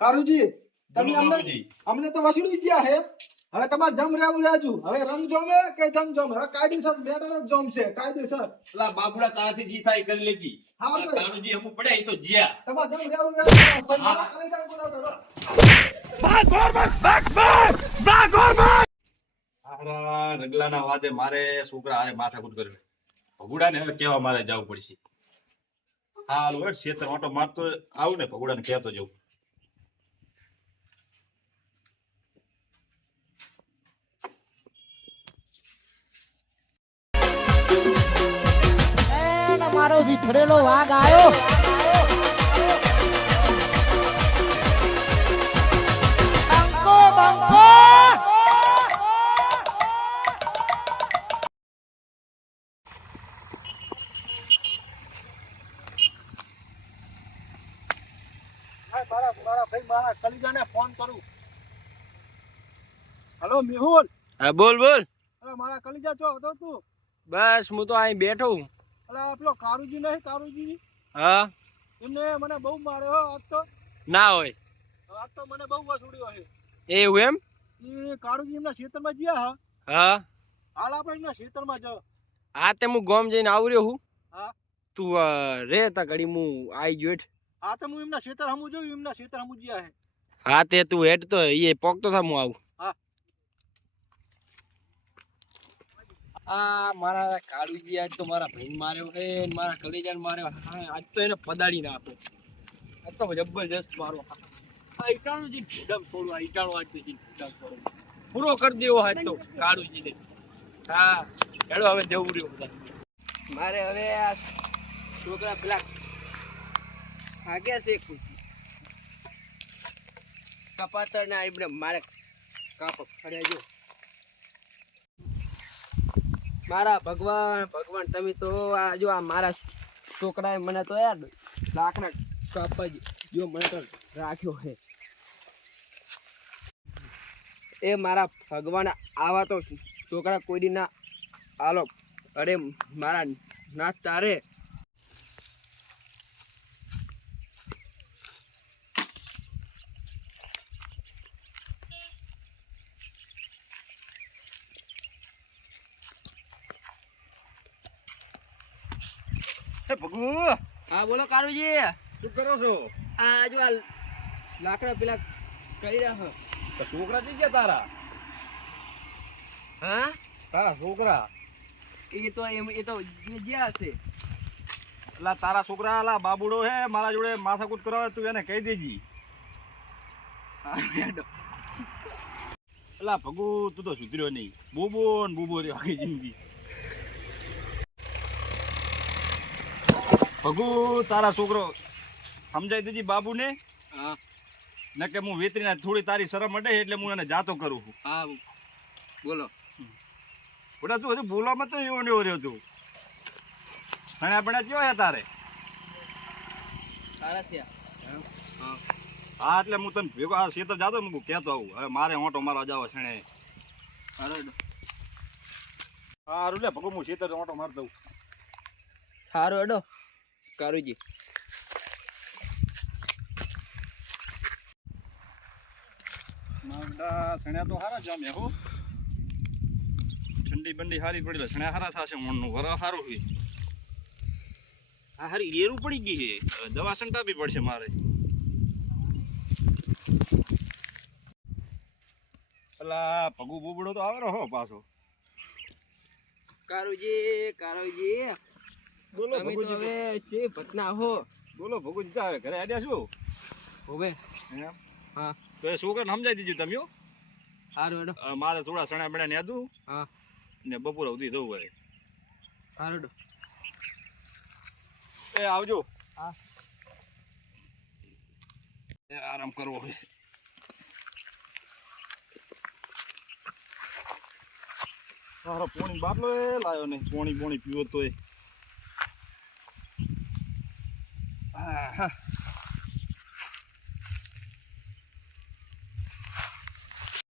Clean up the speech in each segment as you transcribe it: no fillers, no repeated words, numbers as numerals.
કારુજી તમે બોલો અમને બાપુજી. અમને તો વસૂલી ગયા હે હવે તમારે જમ રહેવું રહેજો હવે રંગ જોમે કે જમ જોમે હવે કાયદેસર મેટર જ જમશે કાયદેસર અલા બાપુડા તારાથી જી થાય કરી લેજી. હા, આ ભાઈ. કાળુજી હમું પડ્યા ઈ તો જ્યા. તમારે જમ રહેવું રહેજો પણ મારા કલેજા બોલાવતો રહો. હારા રગલાના વાદે મારે છોકરા હારે માથાકૂટ કરવી. ભગુડાને હવે કેવા મારે જવું પડશે. હાલ હોય શેતર ઓટો મારતો આવું ને ભગુડાને કહેતો જવું. મારો વિખરેલો વાઘ આવ્યો. બંકો બંકો મારા ભાઈ મારા કલીજાને ફોન કરું. હેલો મેહુલ. હા બોલ બોલ. અરે મારા કલીજા ચો હતો તું? બસ હું તો અહીં બેઠો હું. અલા પેલો કારુજી નહીં કારુજી હા એમને મને બહુ માર્યો આજ તો. ના હોય આજ તો મને બહુ વસુડ્યો છે. એવું એમ? એ કારુજી એમના ખેતરમાં ગયા હા. હા હાલ આપણે એમના ખેતરમાં જાઓ. હા તે હું ગામ જઈને આવ્યો હું. હા. તું રે તા ઘડી હું આવી ગયો હેઠ. હા તો હું એમના ખેતર હમું જોયું એમના ખેતર હમું ગયા હે. હા તે તું હેઠ તો એ પોકતો થા હું આવું. હા. આ મારા કાળુજી આજ તો મારા ભાઈ માર્યો હે ને મારા કલેજાને માર્યો. હા આજ તો એને પદાડી નાખો. આજ તો જબરજસ્ત મારો. આ ઈટાણું જે ઢીડમ છોડું આ ઈટાણું આજ તો ઢીડમ છોડું પૂરો કરી દેવો આજ તો કાળુજીને. હા હેડો હવે જવું રહ્યું બધા. મારે હવે આ છોકરા પેલા ભાગ્યા છે કપાતર ને આઈબ્રે મારે કાપ ફર્યા જો. મારા ભગવાન ભગવાન તમે તો આ જો આ મારા છોકરાએ મને તો યાર લાકડા કાપવા જો મને તો રાખ્યો હે. એ મારા ભગવાન આવા તો છોકરા કોઈ દી ના આલો. અરે મારા નાથ તારે હે ભગુ હા બોલો કારુજી. શું કરો છો? આ જો આ લાકડા પેલા કરી રહ્યા. તો છોકરા જઈ ગયા તારા? હા તારા છોકરા એ તો જ્યાં છે. અલા તારા છોકરા અલા બાબુડો હે મારા જોડે માથાકૂટ કરાવે તું એને કહી દેજી. અલા ભગુ તું તો સુધર્યો નહીં. બોબો ને બોબો રે આખી જિંદગી. ભગુ તારા છોકરો સમજાઈ દેજી બાબુને હા ને કે હું વેતરીને થોડી તારી શરમ અડે એટલે હું એને જાતો કરું છું. હા બોલો. બડા તું હજુ બોલવામાં તો એવો ને એવો રહ્યો તું. ભણ્યા ભણ્યા કયો હે તારે? સારા થયા. હા હા એટલે હું તને ભેગો આ ખેતર જાતો હું કહેતો આવું. હવે મારે ઓટો મારવા જાવ છેણે. સારું લે ભગો હું ખેતર ઓટો માર દઉં. સારું એડો કારુજી. મારા સણ્યા તો હારા જામે હો. ઠંડી બંડી હારી પડી એટલે સણ્યા હારા થશે. મણનું વર સારું હોય. હા હારી એરું પડી ગઈ છે. હવે દવા સંટાવી પડશે મારે. પેલા ભગુ બોબડો તો આવે હો પાછો. કારુજી કારુજી બોલો તમે તો ભગુજી. હવે જે ભટના હો. બોલો ભગુજી ચાવે ઘરે આડ્યા શું? હવે એમ હા તો એ છોકરાને સમજાઈ દીધું તમે હો. સારું એડો. મારે થોડા સણા બણા ને આદું હા ને બપોરે સુધી જવું હોય. સારું એડો. એ આવજો. હા એ આરામ કરવો હોય. તારો પોણી બાટલો એ લાયો નહીં. પોણી પીવો તોય.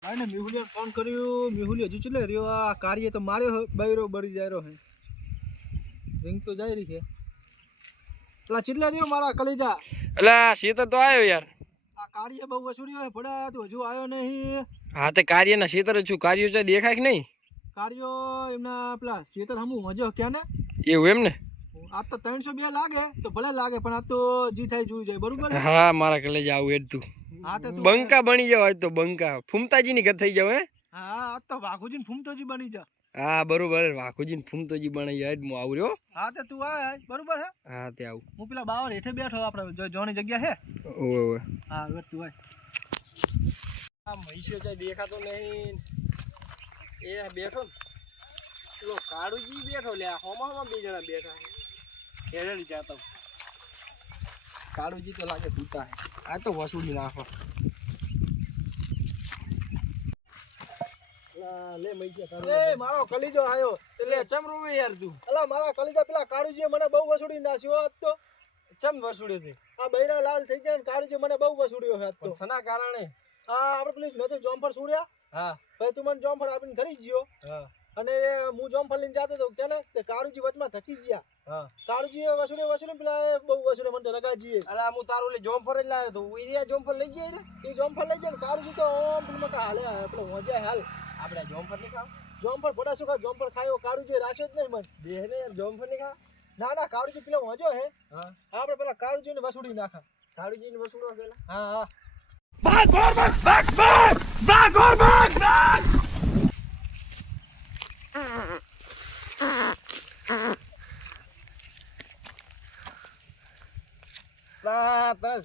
આને મેહુલિયાને ફોન કર્યો મેહુલિયા હજુ ચલે રહ્યો આ કાર્ય તો માર્યો બૈરો બળી જાય હે રિંગ તો જાય રહી છે પેલા ચિલ્લા રહ્યો મારા કલેજા એટલે શીત તો આવ્યો યાર. આ કાર્ય બહુ વસૂલ્યો હે ભડા તું હજુ આવ્યો નહીં. હા તે કાર્યના ક્ષેત્ર છું કાર્યો છે દેખાય કે નહીં કાર્યો એમના પેલા શેતર હમું મજો ક્યાં ને એવું એમ ને આ તો 302 લાગે તો ભલે લાગે પણ આ તો જી થાય જોઈ જાય બરોબર હે? હા મારા કલેજ આવું એડ તું હા તે તું બંકા બની જાવ આજ તો બંકા ફૂમતાજી ની ગત થઈ જાવ હે હા આ તો વાઘુજી ને ફૂમતોજી બની જા. હા બરોબર વાઘુજી ને ફૂમતોજી બની જાય હું આવું રહ્યો હા તે તું આય બરોબર હે હા તે આવું હું પેલા બાવર હેઠે બેઠો આપણે જોની જગ્યા હે. ઓવે ઓવે હા હવે તું આય. આ મહીસો ચાય દેખાતો નહીં એ બેઠો ને પેલો કાળુજી બેઠો લે હોમાં બે જણા બેઠા હેડેલી જાતો કાળુજી તો લાગે ભૂતા હે આ તો વસૂલી નાખો લે મૈયા કાળુ એ મારો કલીજો આયો એટલે ચમ રોવે યાર તું અલા મારા કલીજા પેલા કાળુજીએ મને બહુ વસૂડી નાખ્યો આજ તો. ચમ વસૂડ્યો તે આ બૈરા લાલ થઈ ગયા ને કાળુજી મને બહુ વસૂડ્યો હે આજ તો. પણ સના કારણે આ આપણે પેલી મેં તો જોમફળ છોડ્યા હા પછી તું મને જોમફળ આપીને ખરી ગયો હા અને હું જોમફળ લઈને જાતો તો કે ને તે કાળુજી વચમાં થકી ગયા. હા કાળુજીએ વસૂડે પેલા એ બહુ વસૂડે મને તો રગાજીએ. અલા હું તારું લે જોમફળ જ લાવ્યો તો ઉઈરિયા જોમફળ લઈ જાય ને એ જોમફળ લઈ જાય ને કાળુજી તો ઓમ પેલું મકા હાલે આપણે હોજે હાલ આપણે જોમફળ નહીં ખાવ જોમફળ ભડા શું ખાવ જોમફળ ખાયો કાળુજી રાખ્યો જ નહીં મને. દેહ ને યાર જોમફળ નહીં ખાવ ના ના કાળુજી પેલો હોજો હે હા આપણે પેલા કાળુજીને વસૂડી નાખા. કાળુજી ને વસૂડો પેલા હા હા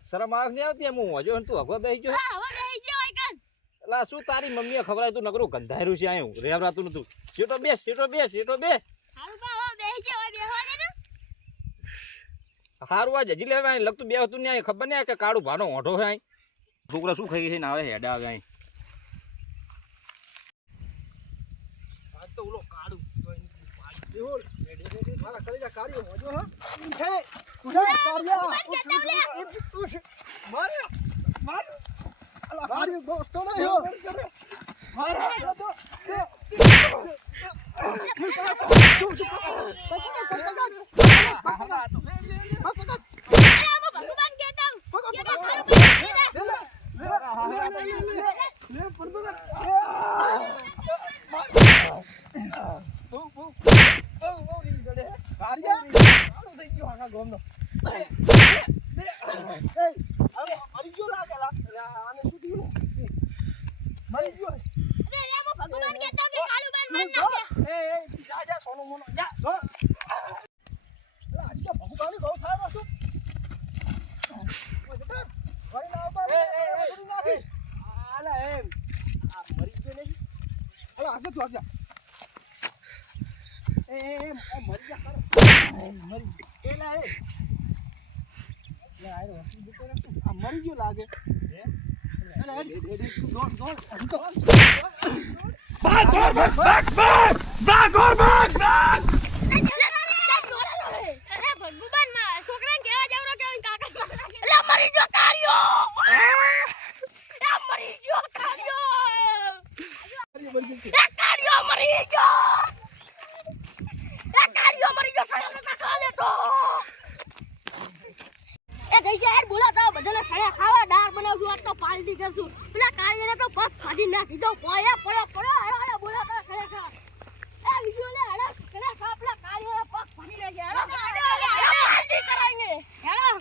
શરમ આવે નહીં આવતી એમ હું હજો તું હગવા બેસી ગયો એટલે શું તારી મમ્મીએ ખવડાય તું નકરું ગંધાયરું છે આયું રેવરાતું નતું સીટો બે હારું આ જજી લેવા લગતું બે હતું ને ખબર નહીં કે કાળું ભાનો ઓઢો છે અહીં છોકરા શું ખાઈ ને આવે હેડા આવે અહીં આજ તો ઓલો કાળું બેહોલ મારા કલેજા કાળિયો હોજો હે ઉઠે કાળિયા મારે અલા કાળિયો દોસ્તો નહીં હો મારે મરી ગયો લાગે પાર્ટી કરશું પેલા કાર્યને તો પગ ફાડી નાખી દો પડ્યો બોલાતા ખરેખર એ વિડિયો લે હડા ખરેખર પેલા કાર્યને પગ ફાડી નાખ્યા પાર્ટી કરાંગે હેડો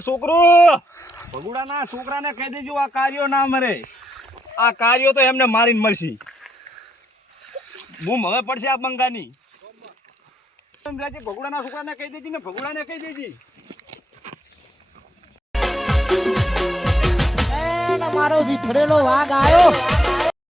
છોકરો ભગુડાના છોકરાને કહી દેજો આ કાર્યો ના મરે આ કાર્યો તો એમને મારીને મળશે બૂમ હવે પડશે આ બંગાની ભગુડાના છોકરાને કહી દેજી ને ભગુડાને કહી દેજી મારો વિખરેલો વાઘ આવ્યો